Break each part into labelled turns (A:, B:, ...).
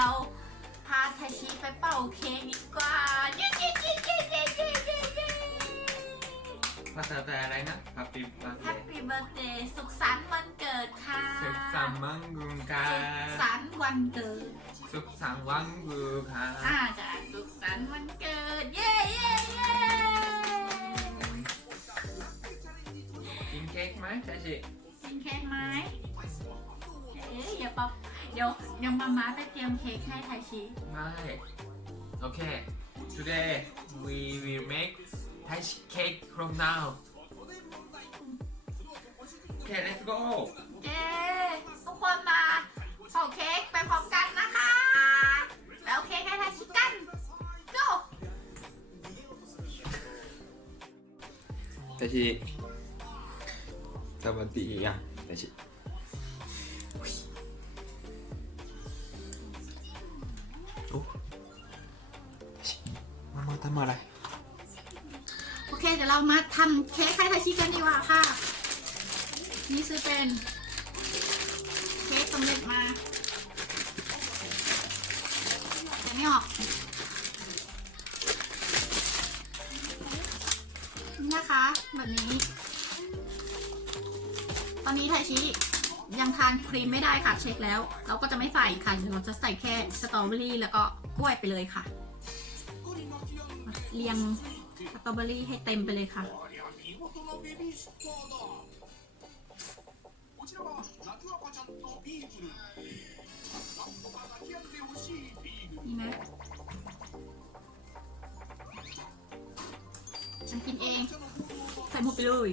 A: ยวเราพาไทชิไปเป่าเค้กดีกว่าเย้เย้เย้เย้เย้เย้เย้เย้
B: ภาษาไทยอะไรนะ Happy
A: แฮ
B: birthday
A: ปปี้เบิร์ a เดย์สุขสันต์วันเกิดค่ะ
B: สุขสันต์วันกุงกา
A: สุขสันต์วันเกิด
B: สุขสันต์วันกุงกา
A: อ่าจ้ะสุขสันต์วันเกิด เย้เย้เย้
B: กินเค้กไหมใช่สิ
A: กินเค้กไหม เอ๊ะอย่าป๊อปเดี๋ยวเดี๋ยวมาม่าไปเตรียมเค้กให้ไทชิ
B: ไม่โอเค today we will make Thai cake from now okay let's go
A: เย้ทุกคนมาเป่าเค้กไปพร้อมกันนะคะแล้วเค้กให้ไทชิกัน go
B: แต่ชิสวัสดีอะแต่ชิ ทำอะไร
A: โอเค เดี๋ยวเรามาทำเค้กให้ไทชิกันดีกว่าค่ะ นี่ซื้อเป็น เค้กสำเร็จมาแต่ไม่ออก นี่นะคะ แบบนี้ ตอนนี้ไทชิยังทานครีมไม่ได้ค่ะเช็คแล้ว เราก็จะไม่ใส่ค่ะเราจะใส่แค่สตรอเบอรี่แล้วก็กล้วยไปเลยค่ะ เรียงสตรอเบอรี่ให้เต็มไปเลยค่ะ นี่ไหมฉันกินเอง ใส่หมดไปเลย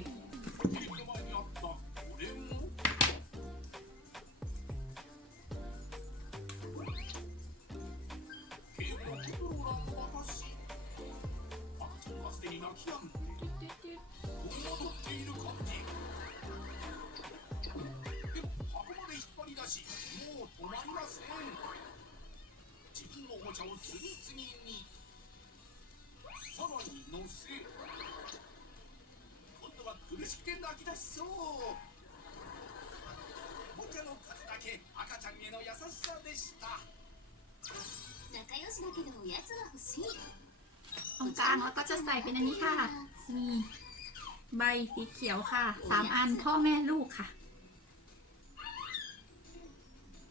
C: しくて泣き出しそうおもちゃの数だけ赤ちゃんへの優しさでした
D: 仲良しだけどおやつが欲しい
A: ตรงกลางแล้วก็จะใส่เป็นอันนี้ค่ะมีใบสีเขียวค่ะ สามอันพ่อแม่ลูกค่ะ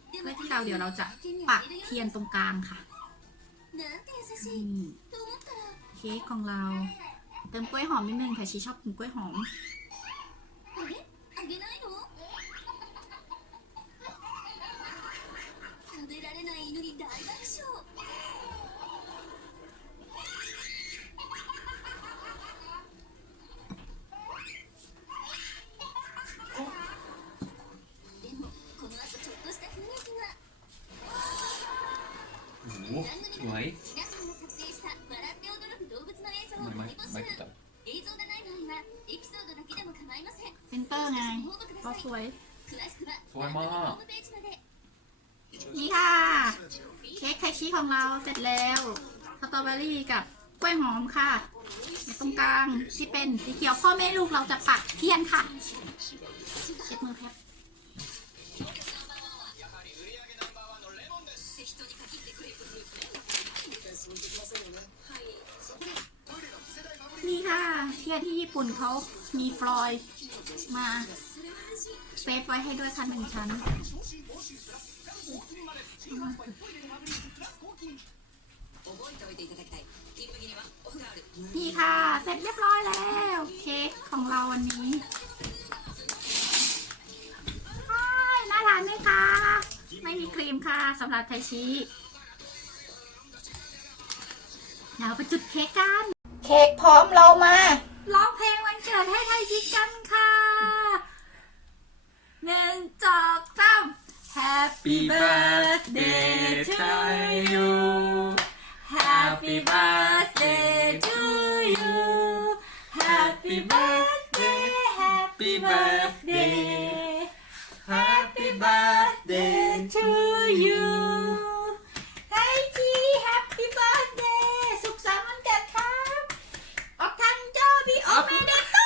A: เพื่อที่เราเดี๋ยวเราจะปักเทียนตรงกลางค่ะ
D: なんて優し
A: อื
D: い
A: ม
D: と思ったら
A: เค้กของเรา เติมกล้วยหอมนิดนึงค่ะชีชอบกินกล้วยหอม
B: มา
A: สวย
B: สวยมาก
A: นี่ค่ะ เค้กไคชีของเราเสร็จแล้วสตรอเบอรี่กับกล้วยหอมค่ะ ตรงกลางที่เป็นสีเขียวพ่อแม่ลูกเราจะปักเทียนค่ะเช็ดมือแรับนี่ค่ะเทียนที่ญี่ปุ่นเขามีฟลอยมา เปซไว้ให้ด้วยค่ะหนึ่งชั้น นี่ค่ะ เสร็จเรียบร้อยแล้ว เค้กของเราวันนี้ใช่น่าทานไหมคะ ไม่มีครีมค่ะสำหรับไทชิเดี๋ยวไปจุดเค้กกัน เค้กพร้อมเรามาร้องเพลงวันเกิดให้ไทชิกันค่ะหนึ่งสองสาม Happy birthday to you Happy birthday to you Happy birthday Happy birthday Happy birthday to you ไทชี Happy birthday สุขสันต์วันเกิดครับออกทันเจ้าพี่โอเมเดโต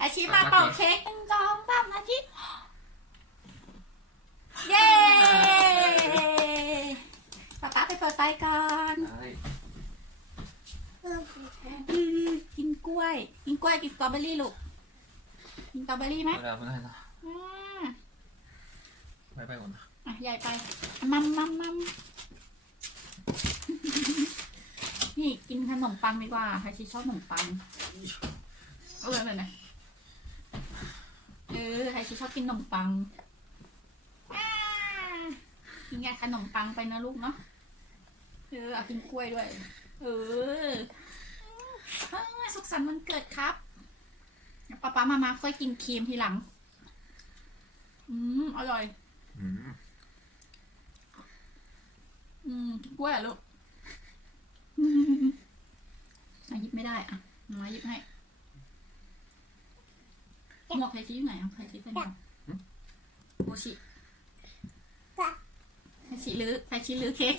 A: อาชีมาเป่าเค้กหนึ่งสองสามอาชี เย้ส่ก่อน
B: ได้
A: อืมกินกล้วย กินกล้วยกินสตรอเบอรี่ลูก กินสตรอเบอรี่ไหม
B: ไม่ได้ไม่ได้นะ
A: อ่า
B: ไปไปก่อนนะ
A: อะใหญ่ไปมัมมัมมัมนี่กินขนมปังดีกว่าใครชีชอบขนมปังเออเลยนะเออใครชีชอบกินขนมปัง กินไงขนมปังไปนะลูกเนาะ เออเอากินกล้วยด้วย เออเออสุขสันต์วันเกิดครับป๊าป๊ามามาค่อยกินครีมทีหลัง อืม อร่อย
B: อืม
A: อืมกล้วยเหรอลูกอะหยิบไม่ได้อะมาหยิบให้หมวกไทยชี้อยู่ไหนอะไทยชี้ใส่หมวกโอชิ ชี้ลื้อไทยชี้ลื้อเค้ก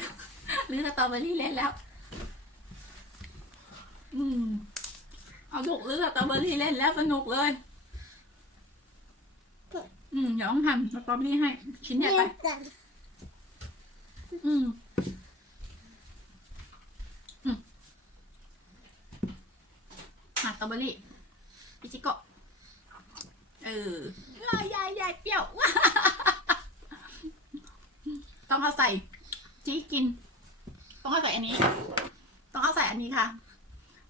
A: ลื้อสตรอเบอรี่เล่นแล้ว อืมเอาลูกลื้อสตรอเบอรี่เล่นแล้วสนุกเลย อืมเดี๋ยวต้องหั่นสตรอเบอรี่ให้ ชิ้นใหญ่ไป อืมอืมอะสตรอเบอรี่อิจิโกะเออลายยายยายเปรี้ยว ต้องเอาใส่จีกิน ต้องเอาใส่อันนี้ ต้องเอาใส่อันนี้ค่ะ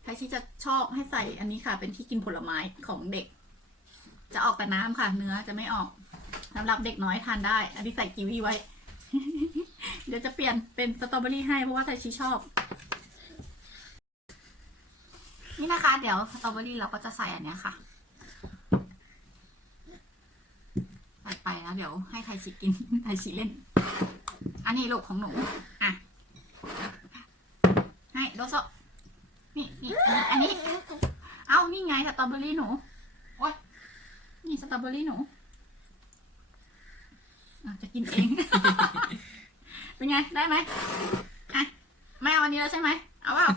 A: ใครที่จะชอบให้ใส่อันนี้ค่ะ เป็นที่กินผลไม้ของเด็ก จะออกแต่น้ำค่ะ เนื้อจะไม่ออกสำหรับเด็กน้อยทานได้ อันนี้ใส่กีวีไว้ เดี๋ยวจะเปลี่ยนเป็นสตรอเบอรี่ให้เพราะว่าไทชิชอบ นี่นะคะ เดี๋ยวสตรอเบอรี่เราก็จะใส่อันเนี้ยค่ะใส่ไปแล้วเดี๋ยวให้ไทชิกินไทชิเล่น อันนี้ลูกของหนู อะ ให้โดโซะนี่นี่อันนี้ เอานี่ไงสตรอเบอรี่หนู โอ๊ย นี่สตรอเบอรี่หนูจะกินเอง เป็นไง ได้ไหมอะไม่เอาอันนี้แล้วใช่ไหม เอาเปล่า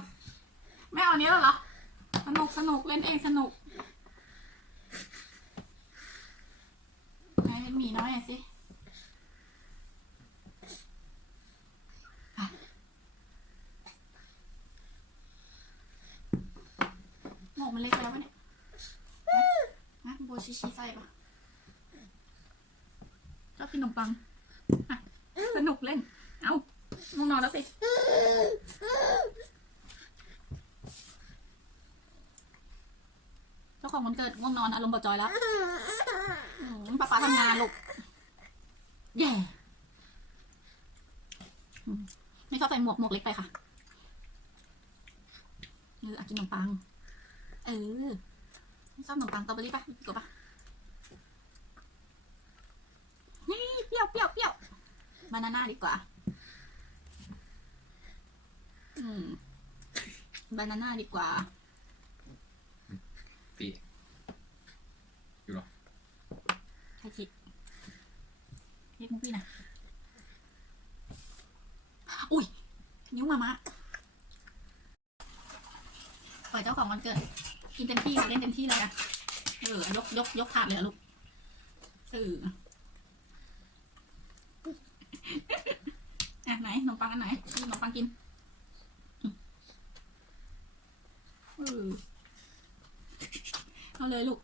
A: ไม่เอาอันนี้แล้วเหรอ สนุกสนุกเล่นเองสนุกไหนเป็นหมีน้อยสิอะหมวกมันเล็กไปแล้วปะเนี่ยฮะโบ ชิชิใส่ปะชอบกินขนมปังอะสนุกเล่น เอาง่วงนอนแล้วสิเจ้าของวันเกิดง่วงนอนอารมณ์บดจอยแล้วป้าป๊าทำงานลูกแย่ไม่ชอบใส่หมวกหมวกเล็กไปค่ะเอออากินขนมปัง เออชอบขนมปังตอเบอรี่ปะกดปะนี่ เปรี้ยวเปรี้ยวเปรี้ยวบานาน่าดีกว่า อืมบานาน่าดีกว่า
B: ปีอยู่หรอ
A: ใครคิดเรียกมุกพี่นะอุ้ย นิ้วมามะปล่อยเจ้าของวันเกิด กินเต็มที่ค่ะเล่นเต็มที่เลยอะเออยกยกยกถาดเลยอะลูกเอออะไหน ขนมปังอันไหนกินขนมปังกินเอาเลยลูก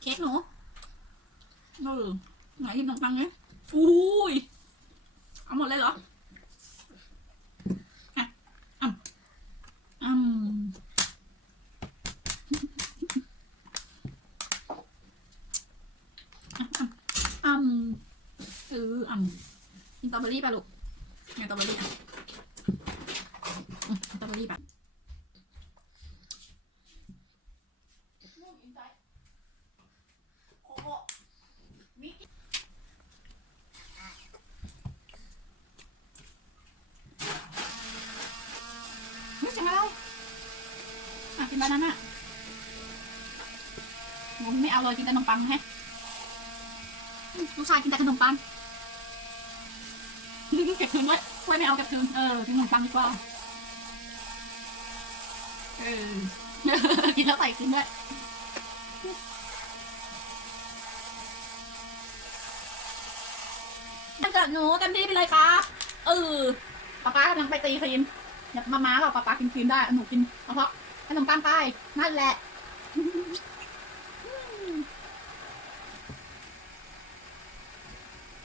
A: เค้กหนูเออไหนกินขนมปังเนี่ยอุ้ย เอาหมดเลยเหรอะอ่ำอ่ำอ่ำเอออ่ำกินสตรอเบอรี่ป่ะลูกกินสตรอเบอรี่อะอืมสตรอเบอรี่ป่ะ นี่จะอะไรอะกินบานาน่าหนูไม่เอาเลยกินแต่ขนมปังแฮะลูกชายกินแต่ขนมปังเก็บคืนไว้ไว้ไม่เอาเก็บคืนเออกินขนมปังดีกว่า เออ กินแล้วใส่คืนด้วย ถ้าเกิดหนูเต็มที่ไปเลยค่ะเออป๊าป๊ากำลังไปตีครีมอย่ามาม้าเราป๊าป๊ากินครีมได้หนูกินเอาเพราะขนมปังไปนั่นแหละ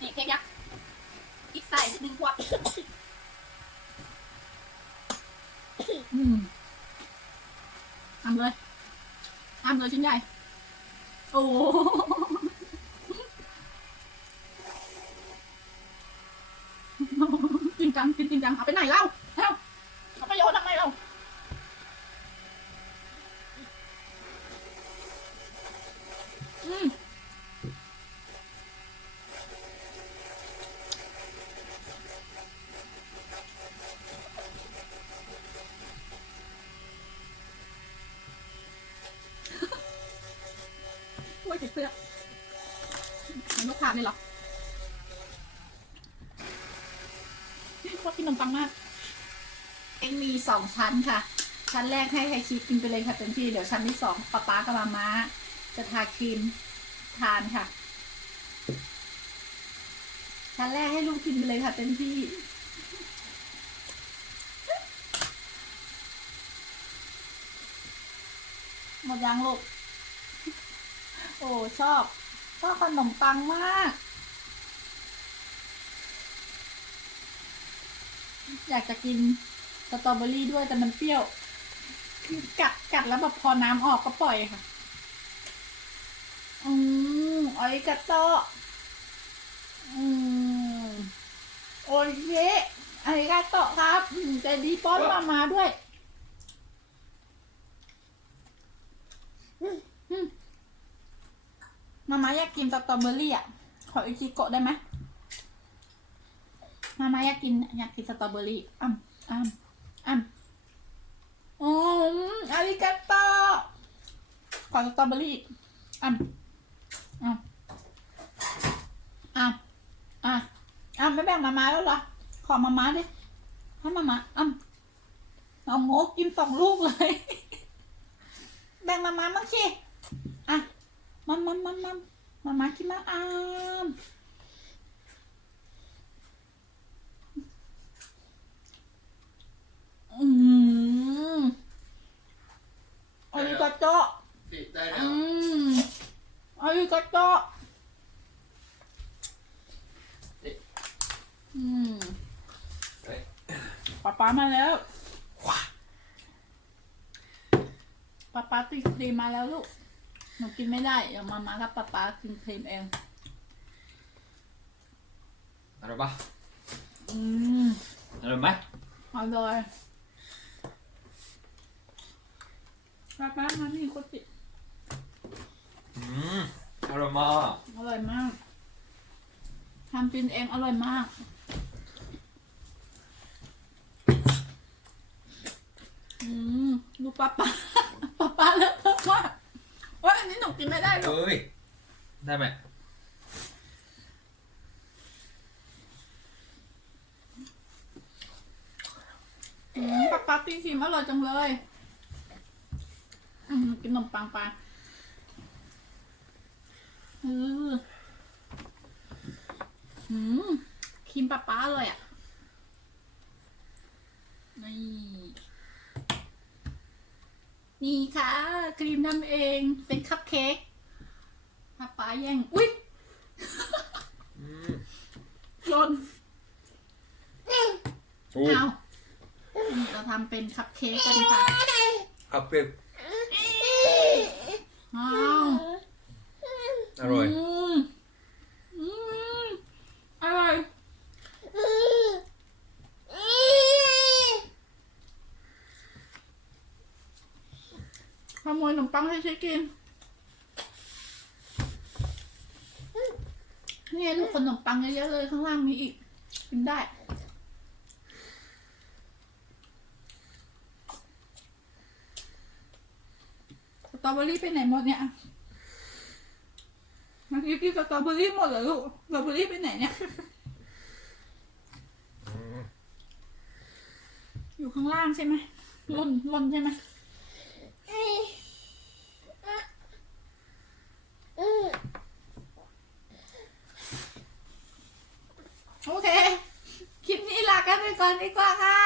A: นี่เค้กยักษ์อีกใส่หนึ่งขวดทำเลยทำเลยชิ้นใหญ่ โอ้โหจริงจังกินจริงจังเอาไปไหนเล่าเอ้าเอาไปโยนทำไมเราอืม อ้ยเจ็บเสื้อมันก็ขาดเลยเหรอชอบกินขนมปังมากเองมีสองชั้นค่ะ ชั้นแรกให้ไฮชีกินไปเลยค่ะเต็มที่เดี๋ยวชั้นที่สองป๊าป๊ากับมาม่าจะทาครีมทานค่ะ ชั้นแรกให้ลูกกินไปเลยค่ะเต็มที่หมดยังลูก โอ้ชอบ ชอบขนมปังมาก อยากจะกินสตรอเบอรี่ด้วยแต่มันเปรี้ยวกัดกัดแล้วแบบพอน้ำออกก็ปล่อยค่ะ อืมอริกาโตอืมโอเคอาริกาโตครับอืมใจดีป้อนมามาด้วยาม่าอยากกินสตรอเบอรี่อะ ขออิชิโกะได้ไหมมาม่าอยากกินอยากกินสตรอเบอรี่อ่ำอ่ำอ่ำอืมอาริกาโตขอสตรอเบอรี่อ่ำอ่ำอ่ำอ่ำอ่ำไม่แบ่งมาม่าแล้วเหรอ ขอมาม่าดิให้มาม่าอ่ำเอาโมกินสองลูกเลย แบ่งมาม่าบ้างสิอะ มัมมัมมัมมัมมามากินมาอามอืมอริกาโต
B: ปิดได้แล้
A: อืมอริกาโตอืม
B: เฮ้ย
A: ป๊าป๊ามาแล้วป๊าป๊าตีครีมมาแล้วลูก หนูกินไม่ได้เดี๋ยวมามากับป๊าป๊ากินครีมเอง
B: อร่อยปะ
A: อืม
B: อร่อยไหม
A: อร่อยป๊าป๊ามานี่โคติ
B: อืมอร่อยมาก
A: อร่อยมากทำกินเองอร่อยมากอืมดูป๊าป๊าป๊าป๊าเลอ อันนี้หนูกินไม่ได้หรอก
B: เฮ้ย ได้ไหม
A: อืมป๊าป๊าตีครีมอร่อยจังเลยอืมกินขนมปังไปเอออืมครีมป๊าป๊าอร่อยอะ นี่ นี่ค่ะ ครีมทำเองเป็นคัพเค้กป๊าป๊าแย่งอุ๊ย
B: อืม
A: หล่น
B: โอ้
A: เอาเราทำเป็นคัพเค้กกันค่ะ
B: อัพเป็ด
A: อ้าว
B: อร่อย
A: อืมอืมอร่อยข โมยขนมปังให้ฉันกินเนี่ยลูกขนมปังเยอะๆเลยข้างล่างมีอีก กินได้ สตรอเบอรี่ไปไหนหมดเนี่ยเมื่อกี้กินสตรอเบอรี่หมดเหรอลูก สตรอเบอรี่ไปไหนเนี่ย อยู่ข้างล่างใช่ไหมหล่นหล่นใช่ไหม อเค